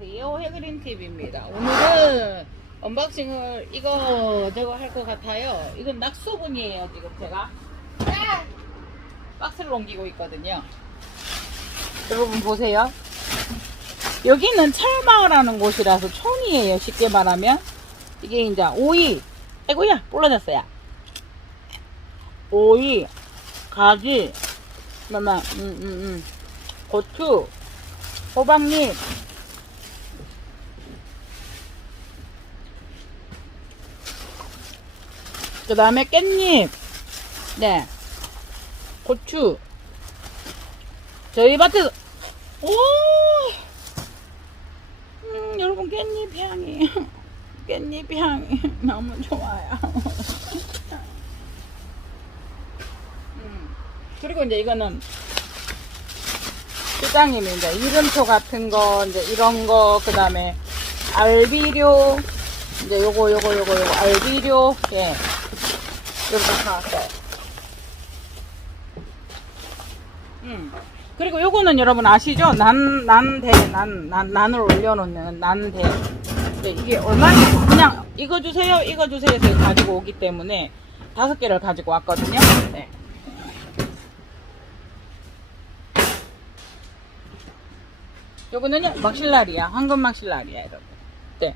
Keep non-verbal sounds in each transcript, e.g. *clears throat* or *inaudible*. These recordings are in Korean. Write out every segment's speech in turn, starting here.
안녕하세요 해그린 TV입니다. 오늘은 언박싱을 이거 저거 할 것 같아요. 이건 낙소분이에요 지금 제가 박스를 옮기고 있거든요. 여러분 보세요. 여기는 철마을하는 곳이라서 촌이에요. 쉽게 말하면 이게 이제 오이, 아이고야 부러졌어요. 오이, 가지, 마마, 음, 음, 음, 고추, 호박잎, 그 다음에 깻잎, 네, 고추. 저희 밭에서, 오! 음, 여러분, 깻잎 향이, *laughs* 깻잎 향이 *laughs* 너무 좋아요. *laughs* 음, 그리고 이제 이거는, 시장님이 이제 이름표 같은 거, 이제 이런 거, 그 다음에 알비료, 이제 요거, 요거, 요거, 요거, 알비료, 예. 이렇게 사왔어요. 음. 그리고 요거는 여러분 아시죠? 난, 난대, 난, 난, 난을 올려놓는 난대. 네, 이게 얼마나, 그냥 이거 주세요, 이거 주세요 해서 가지고 오기 때문에 다섯 개를 가지고 왔거든요. 네. 요거는요, 막실날이야. 황금 막실날이야, 여러분. 네.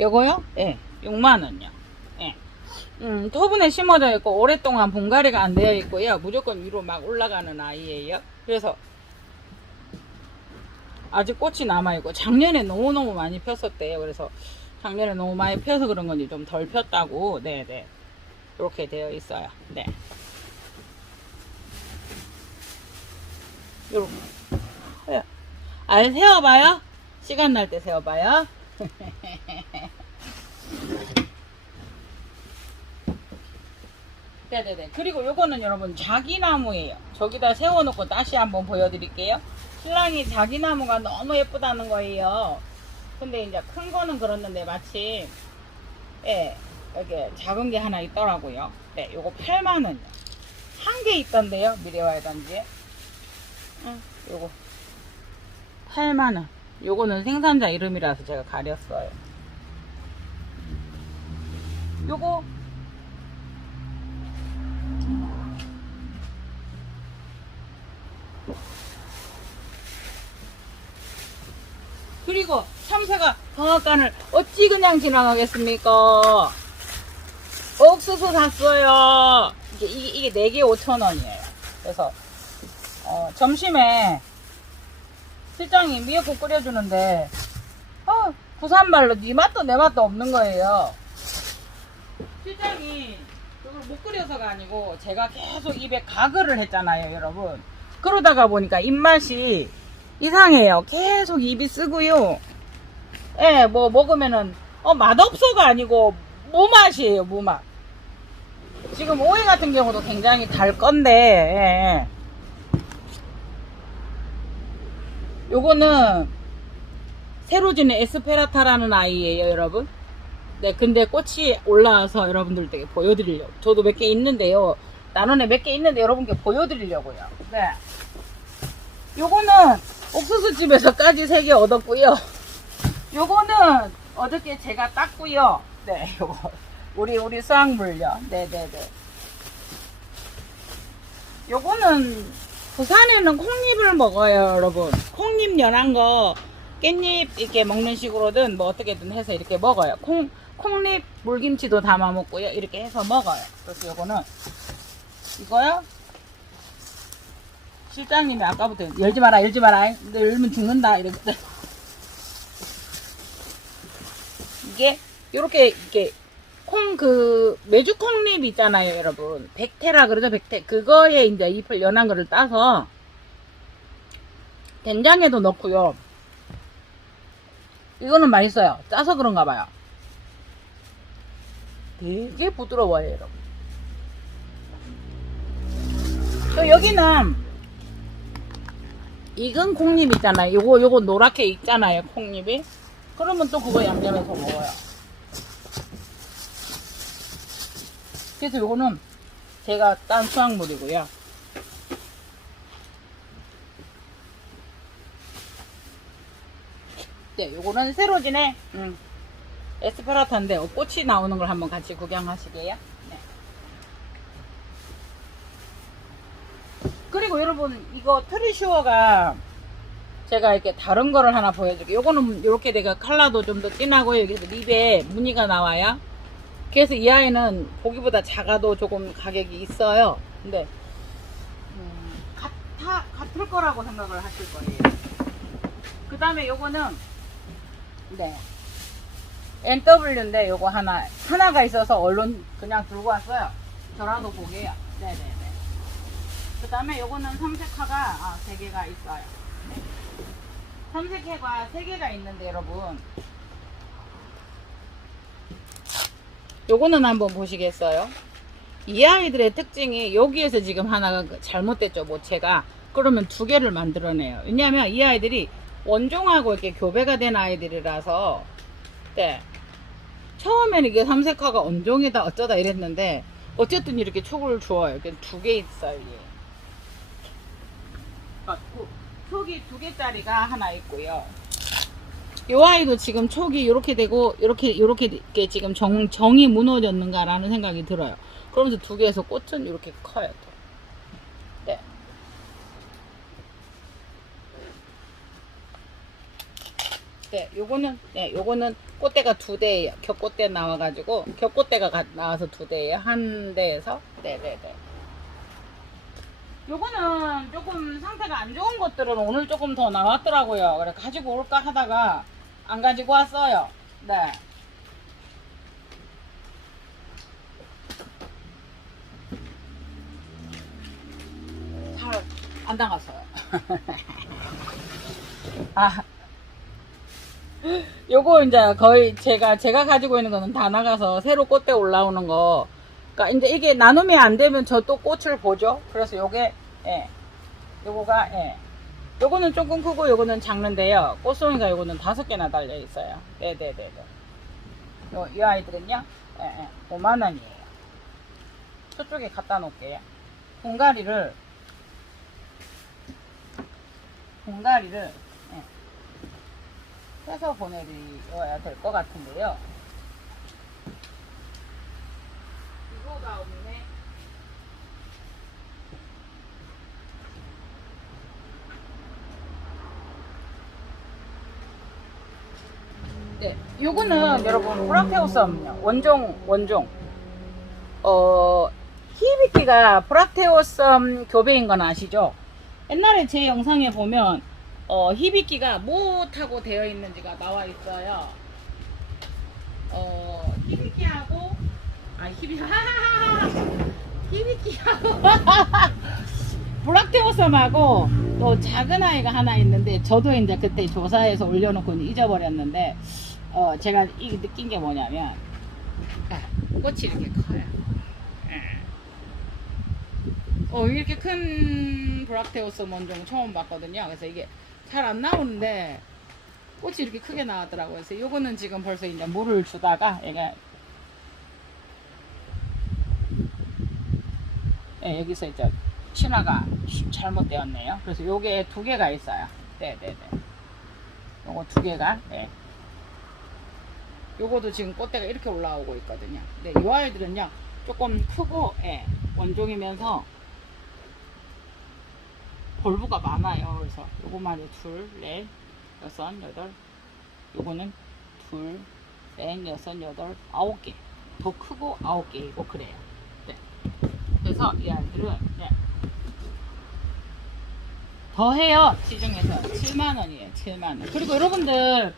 요거요? 예. 네. 6만원요. 예. 음, 토분에 심어져 있고, 오랫동안 분갈이가 안 되어 있고요. 무조건 위로 막 올라가는 아이예요. 그래서, 아직 꽃이 남아있고, 작년에 너무너무 많이 폈었대요. 그래서, 작년에 너무 많이 펴서 그런 건지 좀 덜 폈다고, 네네. 이렇게 되어 있어요. 네. 요렇게. 예. 알 세워봐요. 시간 날 때 세워봐요. *laughs* 네네네. 그리고 요거는 여러분 자기나무예요. 저기다 세워놓고 다시 한번 보여드릴게요. 신랑이 자기나무가 너무 예쁘다는 거예요. 근데 이제 큰 거는 그렇는데 마침 예 여기 작은 게 하나 있더라고요. 네, 요거 8만 원이요. 한개 있던데요. 미래와의 단지에. 응, 요거 8만 원. 요거는 생산자 이름이라서 제가 가렸어요. 요거 그리고 참새가 방앗간을 어찌 그냥 지나가겠습니까? 옥수수 샀어요. 이게, 이게, 이게 4개 5천원이에요. 그래서, 어, 점심에 실장이 미역국 끓여주는데, 어, 부산말로 네 맛도 내 맛도 없는 거예요. 실장이 그걸 못 끓여서가 아니고 제가 계속 입에 가글을 했잖아요, 여러분. 그러다가 보니까 입맛이 이상해요. 계속 입이 쓰고요. 예, 뭐 먹으면은 어 맛없어가 아니고 무맛이에요, 무맛. 지금 오이 같은 경우도 굉장히 달 건데 예, 예. 요거는 새로 지는 에스페라타라는 아이예요, 여러분. 네, 근데 꽃이 올라와서 여러분들께 보여드리려고. 저도 몇 개 있는데요. 나눈에 몇 개 있는데 여러분께 보여드리려고요. 네. 요거는 옥수수 집에서 까지 3개 얻었고요. 요거는 어저께 제가 땄고요. 네, 요거. 우리, 우리 수확물요. 네네네. 요거는 부산에는 콩잎을 먹어요, 여러분. 콩잎 연한 거 깻잎 이렇게 먹는 식으로든 뭐 어떻게든 해서 이렇게 먹어요. 콩, 콩잎 물김치도 담아 먹고요. 이렇게 해서 먹어요. 그래서 요거는 이거요. 실장님이 아까부터 열지 마라, 열지 마라. 너 열면 죽는다. 이렇게. 이게 요렇게 이렇게 콩 그 메주 콩잎 있잖아요, 여러분. 백태라 그러죠, 백태. 그거에 이제 잎을 연한 거를 따서 된장에도 넣고요. 이거는 맛있어요. 짜서 그런가 봐요. 되게 부드러워요, 여러분. 또 여기는 익은 콩잎 있잖아요. 요거, 요거 노랗게 익잖아요, 콩잎이. 그러면 또 그거 양념해서 먹어요. 그래서 요거는 제가 딴 수확물이고요. 네, 요거는 새로 지네. 음. 에스페라타인데 어, 꽃이 나오는 걸 한번 같이 구경하시게요. 그리고 여러분 이거 트리슈어가 제가 이렇게 다른 거를 하나 보여줄게요. 요거는 이렇게 내가 컬러도 좀 더 진하고 여기서 립에 무늬가 나와요. 그래서 이 아이는 보기보다 작아도 조금 가격이 있어요. 근데 음, 같아 같을 거라고 생각을 하실 거예요. 그 다음에 요거는 네 NW인데 요거 하나 하나가 있어서 얼른 그냥 들고 왔어요. 저라도 보게요. 네네네. 그 다음에 요거는 삼색화가 아, 세 개가 있어요. 네. 삼색회가 세 개가 있는데 여러분 요거는 한번 보시겠어요? 이 아이들의 특징이 여기에서 지금 하나가 그 잘못됐죠 모체가 그러면 두 개를 만들어내요 왜냐하면 이 아이들이 원종하고 이렇게 교배가 된 아이들이라서 네. 처음에는 이게 삼색화가 원종이다 어쩌다 이랬는데 어쨌든 이렇게 축을 주어요 이렇게 두 개 있어요 얘. 맞고 촉이 두 개짜리가 하나 있고요. 요 아이도 지금 촉이 이렇게 되고 이렇게 이렇게 지금 정, 정이 무너졌는가라는 생각이 들어요. 그러면서 두 개에서 꽃은 이렇게 커요. 또. 네. 네, 요거는 네, 요거는 꽃대가 두 대예요. 겹꽃대 나와가지고 겹꽃대가 가- 나와서 두 대예요. 한 대에서 네, 네, 네. 요거는 조금 상태가 안 좋은 것들은 오늘 조금 더 나왔더라고요. 그래 가지고 올까 하다가 안 가지고 왔어요. 네. 잘안 나갔어요. *laughs* 아. 요거 이제 거의 제가 제가 가지고 있는 거는 다 나가서 새로 꽃대 올라오는 거. 그러니까 이제 이게 나눔이 안 되면 저 또 꽃을 보죠. 그래서 요게 예. 요거가 예. 요거는 조금 크고 요거는 작는데요. 꽃송이가 요거는 다섯 개나 달려 있어요. 네 네 네 네. 요, 이 아이들은요. 예, 예. 5만 원이에요. 저쪽에 갖다 놓을게요. 분갈이를 분갈이를 예. 해서 보내드려야 될 것 같은데요. 네, 요거는 여러분 브락테오썸 원종 원종 어 히비키가 브락테오썸 교배인 건 아시죠? 옛날에 제 영상에 보면 어 히비키가 무엇하고 되어 있는지가 나와 있어요. 어 아 히비 하하하 히비키하고 브락테오썸하고 또 작은 아이가 하나 있는데 저도 이제 그때 조사해서 올려놓고 잊어버렸는데 어 제가 이 느낀 게 뭐냐면 아, 꽃이 이렇게 커요. 예. 어 이렇게 큰 브락테오썸 원종 처음 봤거든요. 그래서 이게 잘 안 나오는데 꽃이 이렇게 크게 나왔더라고요. 그래서 요거는 지금 벌써 이제 물을 주다가 얘가 예, 여기서 이제 신화가 잘못되었네요. 그래서 요게 두 개가 있어요. 네네네. 요거 두 개가, 네. 요거도 지금 꽃대가 이렇게 올라오고 있거든요. 네, 요 아이들은요, 조금 크고, 예, 원종이면서 볼부가 많아요. 그래서 요거만이 둘, 넷, 여섯, 여덟, 요거는 둘, 넷, 여섯, 여덟, 아홉 개. 더 크고 아홉 개이고 그래요. 네. 그래서 이 아이들은, 네. 더 해요. 시중에서 7만 원이에요. 7만 원. 그리고 여러분들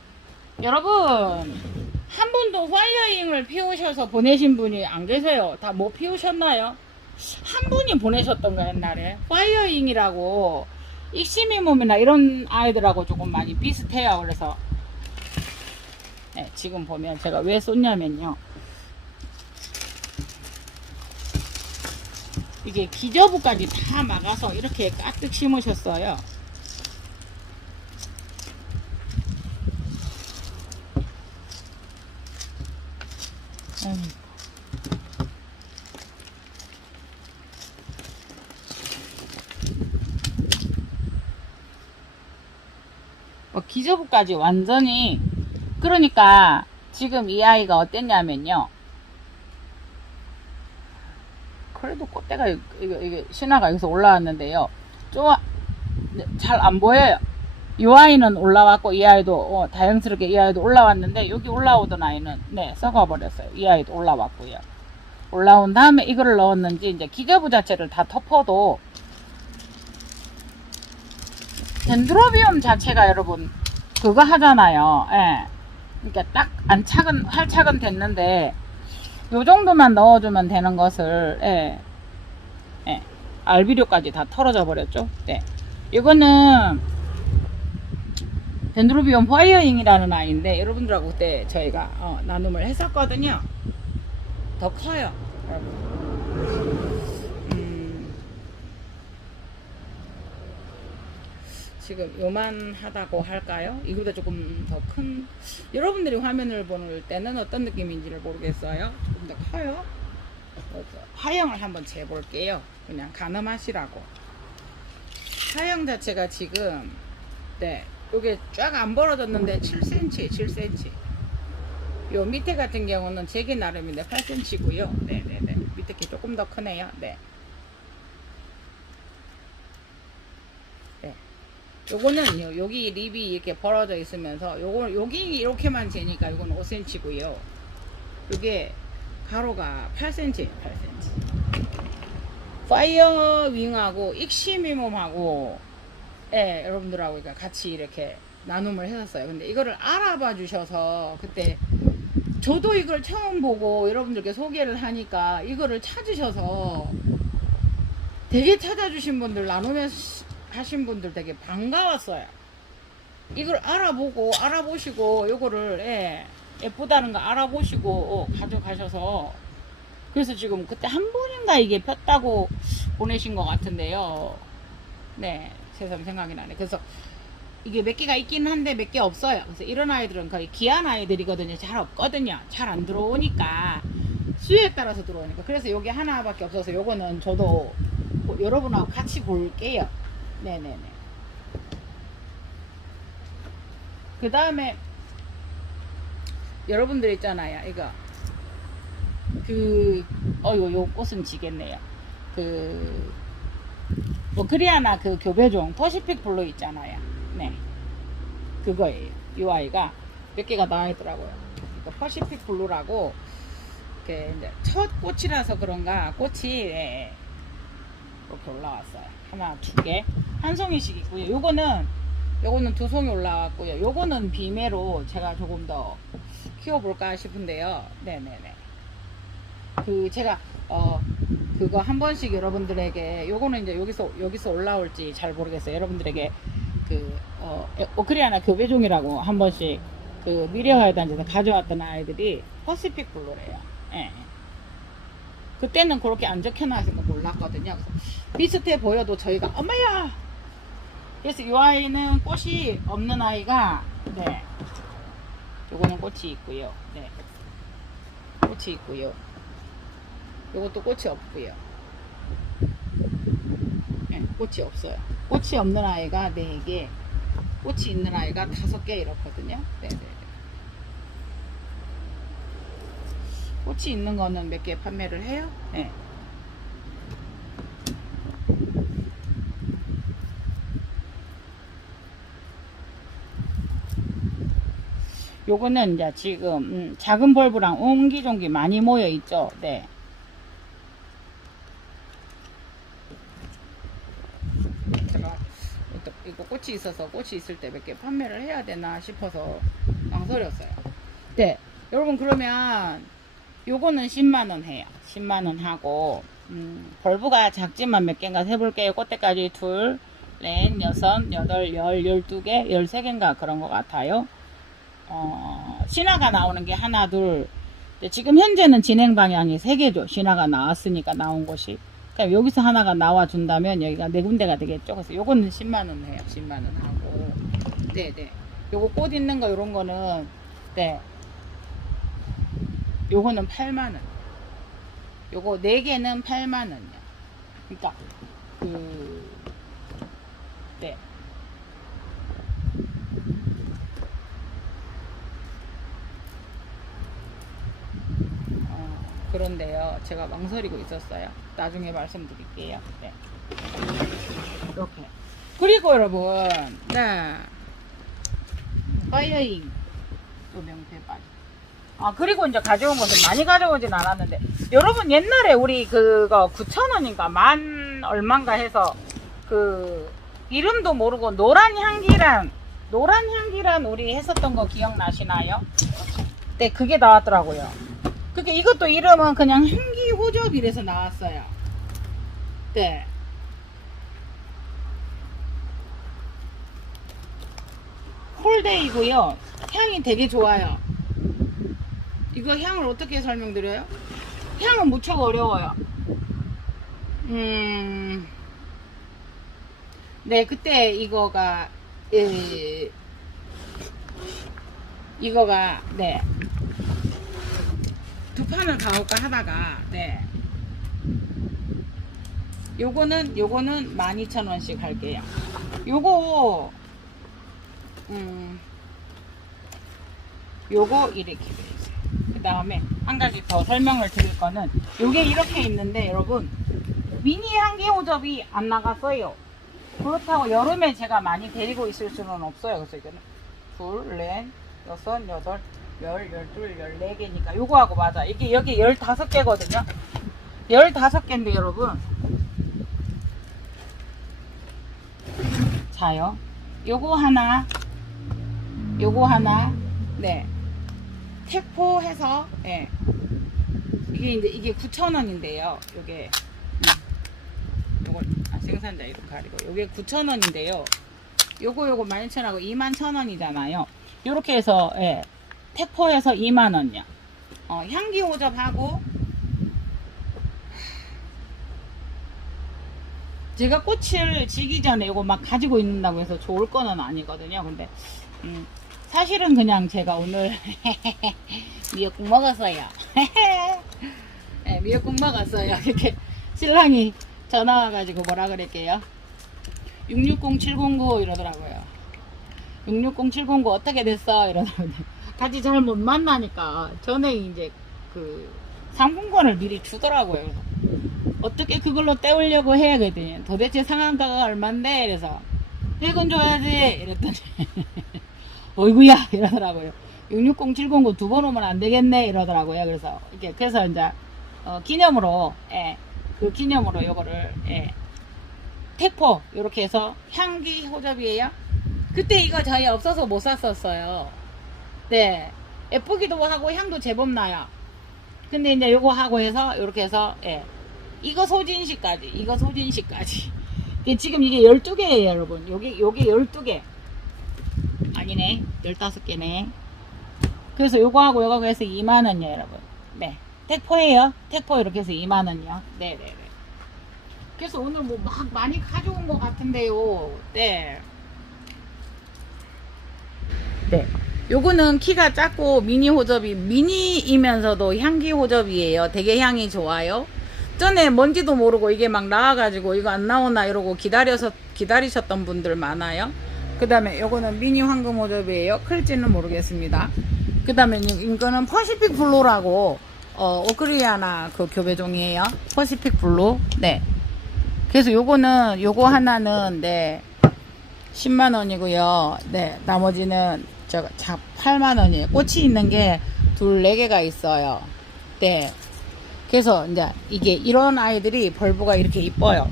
여러분 한 번도 화이어잉을 피우셔서 보내신 분이 안 계세요. 다 뭐 피우셨나요? 한 분이 보내셨던가 옛날에 화이어잉이라고 익시미 몸이나 이런 아이들하고 조금 많이 비슷해요. 그래서 네, 지금 보면 제가 왜 쏟냐면요. 이게 기저부까지 다 막아서 이렇게 가득 심으셨어요. 음. 뭐 기저부까지 완전히 그러니까 지금 이 아이가 어땠냐면요. 그래도 꽃대가 이게, 이게 신화가 여기서 올라왔는데요. 좀잘 안 보여요. 이 아이는 올라왔고 이 아이도 어, 다행스럽게 이 아이도 올라왔는데 여기 올라오던 아이는 네 썩어 버렸어요. 이 아이도 올라왔고요. 올라온 다음에 이거를 넣었는지 이제 기저부 자체를 다 덮어도 덴드로비움 자체가 여러분 그거 하잖아요. 예. 그러니까 딱 안착은 활착은 됐는데 요 정도만 넣어주면 되는 것을 예. 예. 알비료까지 다 털어져 버렸죠. 네. 이거는 덴드로비움 파이어잉이라는 아이인데 여러분들하고 그때 저희가 어, 나눔을 했었거든요. 더 커요. 음, 지금 요만하다고 할까요? 이거보다 조금 더 큰 여러분들이 화면을 보는 때는 어떤 느낌인지를 모르겠어요. 조금 더 커요. 하형을 한번 재볼게요. 그냥 가늠하시라고. 하형 자체가 지금 네 요게 쫙 안 벌어졌는데 7cm, 7cm. 요 밑에 같은 경우는 제게 나름인데 8cm고요. 네네네. 밑에 게 조금 더 크네요. 네. 네. 요거는 요. 여기 립이 이렇게 벌어져 있으면서 요거 여기 이렇게만 재니까 요거는 5cm고요. 요게 가로가 8cm, 8cm. 파이어 윙하고 익시미몸하고 예, 여러분들하고 같이 이렇게 나눔을 했었어요. 근데 이거를 알아봐 주셔서 그때 저도 이걸 처음 보고 여러분들께 소개를 하니까 이거를 찾으셔서 되게 찾아주신 분들 나눔 하신 분들 되게 반가웠어요. 이걸 알아보고 알아보시고 요거를 예, 예쁘다는 거 알아보시고 어, 가져가셔서 그래서 지금 그때 한 분인가 이게 폈다고 보내신 것 같은데요. 네, 새삼 생각이 나네. 그래서 이게 몇 개가 있긴 한데 몇 개 없어요. 그래서 이런 아이들은 거의 귀한 아이들이거든요. 잘 없거든요. 잘 안 들어오니까 수요에 따라서 들어오니까. 그래서 요게 하나밖에 없어서 요거는 저도 뭐 여러분하고 같이 볼게요. 네네네. 그 다음에 여러분들 있잖아요. 이거 그 어요 요 꽃은 지겠네요. 그뭐 그리아나 그 교배종 퍼시픽 블루 있잖아요. 네. 그거예요. 이 아이가 몇 개가 나와 있더라고요. 그러니까 퍼시픽 블루라고 이렇게 이제 첫 꽃이라서 그런가 꽃이 예, 이렇게 올라왔어요. 하나, 두 개, 한 송이씩 있고요. 요거는 요거는 두 송이 올라왔고요. 요거는 비매로 제가 조금 더 키워볼까 싶은데요. 네네네. 그 제가 어 그거 한 번씩 여러분들에게 요거는 이제 여기서 여기서 올라올지 잘 모르겠어요. 여러분들에게 그 어, 오크리아나 교배종이라고 한 번씩 그 미래화에 단지에서 가져왔던 아이들이 퍼시픽 블루래요. 예. 그때는 그렇게 안 적혀놔서 몰랐거든요. 그래서 비슷해 보여도 저희가 엄마야. 그래서 이 아이는 꽃이 없는 아이가 네. 요거는 꽃이 있고요. 네. 꽃이 있고요. 요것도 꽃이 없고요. 네, 꽃이 없어요. 꽃이 없는 아이가 4개, 꽃이 있는 아이가 5개 이렇거든요. 네네. 꽃이 있는 거는 몇 개 판매를 해요? 네. 요거는 이제 지금 음, 작은 벌브랑 옹기종기 많이 모여 있죠. 네. 제가 또 이거 꽃이 있어서 꽃이 있을 때 몇 개 판매를 해야 되나 싶어서 망설였어요. 네. 여러분 그러면 요거는 10만원 해요. 10만원 하고 음, 벌브가 작지만 몇 개인가 세볼게요. 꽃대까지 둘, 넷, 여섯, 여덟, 열, 열두 개, 열세 개인가 그런 것 같아요. 어, 신화가 나오는 게 하나, 둘. 지금 현재는 진행 방향이 세 개죠. 신화가 나왔으니까 나온 곳이. 그러니까 여기서 하나가 나와준다면 여기가 네 군데가 되겠죠. 그래서 요거는 10만원 해요. 10만원 하고. 네네. 요거 꽃 있는 거 요런 거는, 네. 요거는 8만원. 요거 4개는 8만원이요. 그니까, 그, 네. 그런데요. 제가 망설이고 있었어요. 나중에 말씀드릴게요. 네. 이렇게. 그리고 여러분, 네. 파이어잉. 또 명태 빠지. 아, 그리고 이제 가져온 것은 많이 가져오진 않았는데, 여러분 옛날에 우리 그거 9,000원인가 만 얼만가 해서 그 이름도 모르고 노란 향기란, 노란 향기란 우리 했었던 거 기억나시나요? 네, 그게 나왔더라고요. 그게 이것도 이름은 그냥 향기 호접이래서 나왔어요. 네. 홀데이고요. 향이 되게 좋아요. 이거 향을 어떻게 설명드려요? 향은 무척 어려워요. 음, 네, 그때 이거가, 에, 이거가, 네. 두 판을 가올까 하다가, 네. 요거는, 요거는 12,000원씩 할게요. 요거, 음, 요거 이렇게 돼 있어요. 그 다음에 한 가지 더 설명을 드릴 거는 요게 이렇게 있는데 여러분 미니 향기 호접이 안 나갔어요. 그렇다고 여름에 제가 많이 데리고 있을 수는 없어요. 그래서 이거는 둘, 넷, 여섯, 여덟, 열, 열둘, 열네 개니까 요거하고 맞아. 이게 여기 열다섯 개거든요. 열다섯 개인데 여러분. 자요. 요거 하나 요거 하나 네. 택포 해서 예 이게 이제 이게 9,000원인데요. 요게 음, 요걸 아, 생산자 이름 가리고. 요게 9,000원인데요. 요거 요거 12,000원하고 21,000원이잖아요. 요렇게 해서 예 택포해서 2만원요 어, 향기 호접하고 제가 꽃을 지기 전에 이거 막 가지고 있는다고 해서 좋을 거는 아니거든요. 근데 음, 사실은 그냥 제가 오늘 *laughs* 미역국 먹었어요. *laughs* 네, 미역국 먹었어요. *laughs* 이렇게 신랑이 전화 와가지고 뭐라 그랬게요? 660709 이러더라고요. 660709 어떻게 됐어? 이러더라고요. 같이 잘못 만나니까 전에 이제 그 상품권을 미리 주더라고요. 어떻게 그걸로 때우려고 해야겠더니 도대체 상한가가 얼만데? 이래서 세금 줘야지! 이랬더니 *laughs* 어이구야! 이러더라고요. 660709 두 번 오면 안 되겠네! 이러더라고요. 그래서 이렇게 그래서 이제 어, 기념으로 예, 그 기념으로 요거를 예, 택포 이렇게 해서 향기 호접이에요. 그때 이거 저희 없어서 못 샀었어요 네. 예쁘기도 하고 향도 제법 나요. 근데 이제 요거 하고 해서 이렇게 해서 예, 이거 소진시까지 이거 소진시까지. *laughs* 이게 지금 이게 12개예요 여러분. 요게 요게 12개. 아니네. 15개네. 그래서 요거 하고 요거하고 해서 2만원이요 여러분. 네. 택포예요. 택포 이렇게 해서 2만원이요. 네네네. 그래서 오늘 뭐 막 많이 가져온 것 같은데요. 네. 네. 요거는 키가 작고 미니 호접이 미니이면서도 향기 호접이에요. 되게 향이 좋아요. 전에 뭔지도 모르고 이게 막 나와가지고 이거 안 나오나 이러고 기다려서 기다리셨던 분들 많아요. 그 다음에 요거는 미니 황금 호접이에요. 클지는 모르겠습니다. 그 다음에 이거는 퍼시픽 블루라고 어, 오크리아나 그 교배종이에요. 퍼시픽 블루. 네. 그래서 요거는 요거 하나는 네 10만 원이고요. 네, 나머지는 저, 자, 8만 원이에요. 꽃이 있는 게 둘, 네 개가 있어요. 네. 그래서 이제 이게 이런 아이들이 벌브가 이렇게 이뻐요.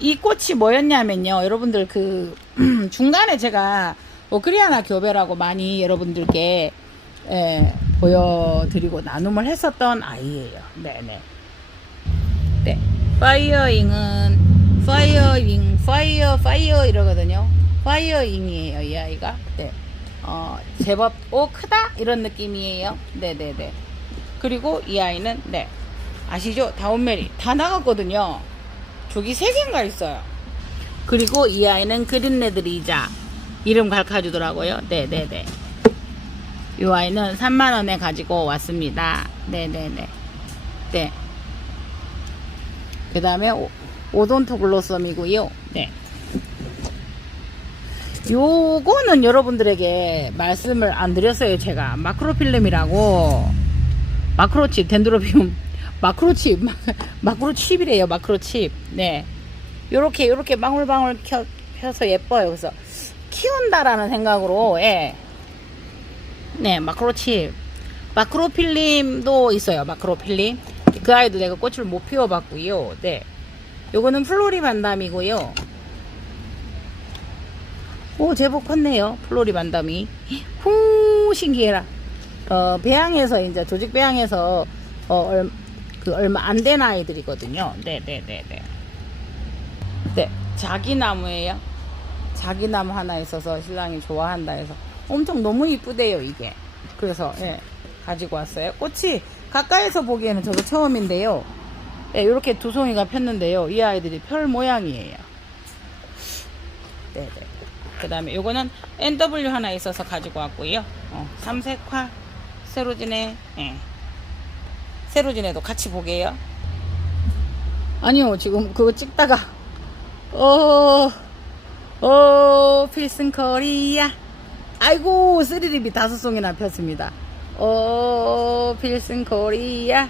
이 꽃이 뭐였냐면요. 여러분들 그 *clears throat* 중간에 제가 오크리아나 교배라고 많이 여러분들께 예, 보여드리고 나눔을 했었던 아이예요. 네네. 네. 파이어잉은 파이어잉, 파이어, 파이어 이러거든요. 파이어잉이에요, 이 아이가. 네. 어, 제법, 오, 크다? 이런 느낌이에요. 네네네. 그리고 이 아이는, 네. 아시죠? 다운메리. 다 나갔거든요. 저기 세 개인가 있어요. 그리고 이 아이는 그린레드리자. 이름 갈카주더라고요. 네네네. 이 아이는 3만 원에 가지고 왔습니다. 네네네. 네. 그 다음에 오돈토 글로썸이고요. 네. 요거는 여러분들에게 말씀을 안 드렸어요. 제가. 마크로필름이라고. 마크로치 덴드로비움. 마크로칩. *laughs* 마- *laughs* 마크로칩이래요 마크로칩. 네. 요렇게 요렇게 방울방울 켜, 펴서 예뻐요. 그래서 키운다라는 생각으로 예. 네 마크로칩. 마크로필름도 있어요 마크로필름. 그 아이도 내가 꽃을 못 피워봤고요. 네. 요거는 플로리 반담이고요 오 제법 컸네요 플로리 반담이 후 신기해라 어 배양에서 이제 조직 배양에서 어, 얼, 그 얼마 안 된 아이들이거든요. 네, 네, 네, 네. 네, 자기 나무예요. 자기 나무 하나 있어서 신랑이 좋아한다 해서 엄청 너무 이쁘대요, 이게. 그래서 예, 가지고 왔어요. 꽃이 가까이서 보기에는 저도 처음인데요. 예, 이렇게 두 송이가 폈는데요. 이 아이들이 펼 모양이에요. 네, 네. 그 다음에 요거는 NW 하나 있어서 가지고 왔고요. 어, 삼색화 세로진에 예. 세로진에도 같이 보게요. 아니요, 지금 그거 찍다가, 어, 어, 필승 코리아. 아이고, 쓰리립이 다섯 송이나 폈습니다. 어, 필승 코리아.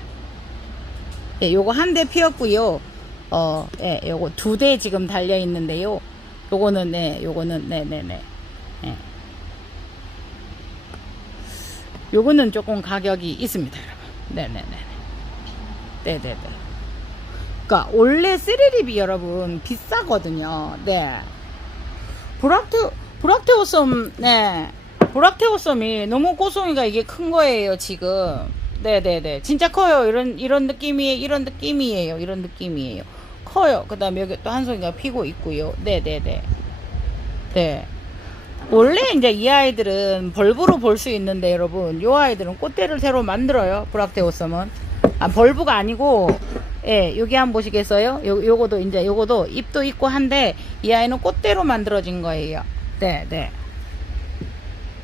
예, 요거 한 대 피었고요. 어, 예, 요거 두 대 지금 달려 있는데요. 요거는, 네, 요거는, 네 네네. 예. 요거는 조금 가격이 있습니다, 여러분. 네 네 네. 네 네 네. 그니까, 원래 쓰리립이 여러분 비싸거든요. 네. 브락테, 브락테오섬, 네. 브락테오섬이 너무 고송이가 이게 큰 거예요, 지금. 네네네. 진짜 커요. 이런, 이런 느낌이, 이런 느낌이에요. 이런 느낌이에요. 커요. 그 다음에 여기 또 한 송이가 피고 있고요. 네네네. 네. 원래 이제 이 아이들은 벌브로 볼 수 있는데 여러분 요 아이들은 꽃대를 새로 만들어요 브락테오섬은 아 벌브가 아니고 예 여기 한번 보시겠어요 요, 요거도 이제 요거도 잎도 있고 한데 이 아이는 꽃대로 만들어진 거예요 네 네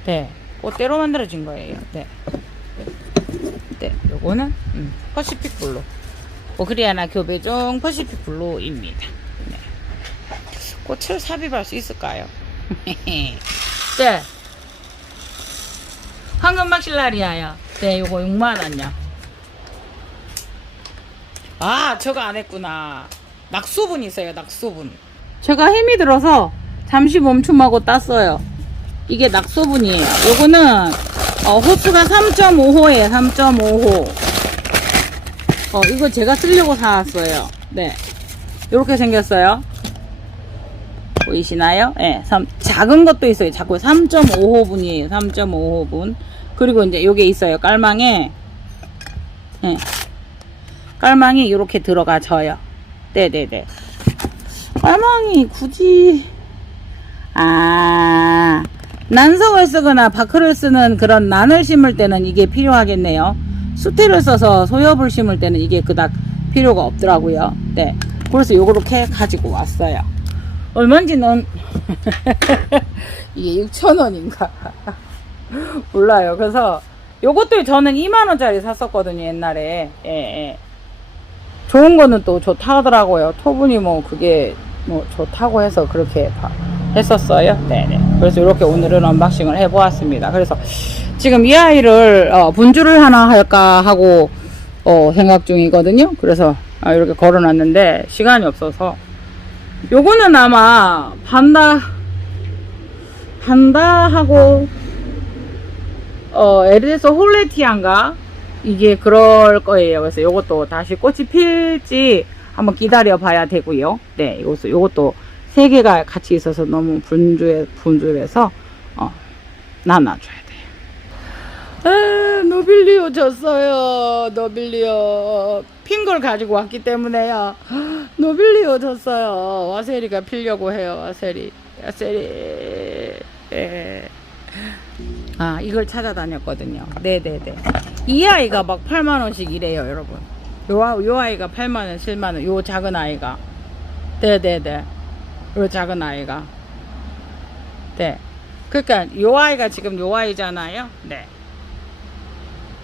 네 꽃대로 만들어진 거예요 네 네, 요거는 음, 퍼시픽 블루 오그리아나 교배종 퍼시픽 블루입니다 네. 꽃을 삽입할 수 있을까요? *laughs* 네. 황금 막실라리아요. 네, 요거 6만원요. 아, 저거 안 했구나. 낙수분 있어요, 낙수분. 제가 힘이 들어서 잠시 멈춤하고 땄어요. 이게 낙소분이에요. 요거는, 어, 호수가 3.5호예요, 3.5호. 어, 이거 제가 쓰려고 사왔어요. 네. 요렇게 생겼어요. 보이시나요? 예, 삼- 작은 것도 있어요. 자꾸 3.5호분이에요. 3.5호분. 그리고 이제 요게 있어요. 깔망에, 예. 깔망이 이렇게 들어가져요. 네네네. 깔망이 굳이, 아, 난석을 쓰거나 바크를 쓰는 그런 난을 심을 때는 이게 필요하겠네요. 수태를 써서 소엽을 심을 때는 이게 그닥 필요가 없더라고요. 네. 그래서 요렇게 가지고 왔어요. 얼마인지는 *laughs* 이게 6,000원인가 *laughs* 몰라요. 그래서 요것도 저는 2만원짜리 샀었거든요. 옛날에. 예, 예. 좋은 거는 또 좋다 하더라고요. 토분이 뭐 그게 뭐 좋다고 해서 그렇게 다 했었어요. 네네. 그래서 이렇게 오늘은 언박싱을 해보았습니다. 그래서 지금 이 아이를 어, 분주를 하나 할까 하고 어, 생각 중이거든요. 그래서 아, 이렇게 걸어놨는데 시간이 없어서 요거는 아마 반다 반다 하고 어 에르데스 홀레티안가 이게 그럴 거예요. 그래서 요것도 다시 꽃이 필지 한번 기다려 봐야 되고요. 네, 요것도 요것도 세 개가 같이 있어서 너무 분주해 분주해서 어 나눠줘야 돼요. 아, 노빌리오 졌어요. 노빌리오 핀 걸 가지고 왔기 때문에요. 노빌리오 졌어요. 와세리가 필려고 해요. 와세리, 와세리. 예. 아 이걸 찾아다녔거든요. 네네네. 이 아이가 막 8만 원씩 이래요, 여러분. 요, 아- 요 아이가 8만 원, 7만 원. 요 작은 아이가. 네네네. 요 작은 아이가. 네. 그러니까 요 아이가 지금 요 아이잖아요. 네.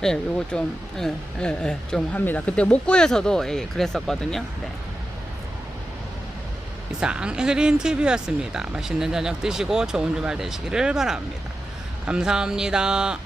예, 요거 좀, 예, 예, 예, 좀 합니다. 그때 목구에서도 예, 그랬었거든요. 네. 이상 에그린 TV였습니다. 맛있는 저녁 드시고 좋은 주말 되시기를 바랍니다. 감사합니다.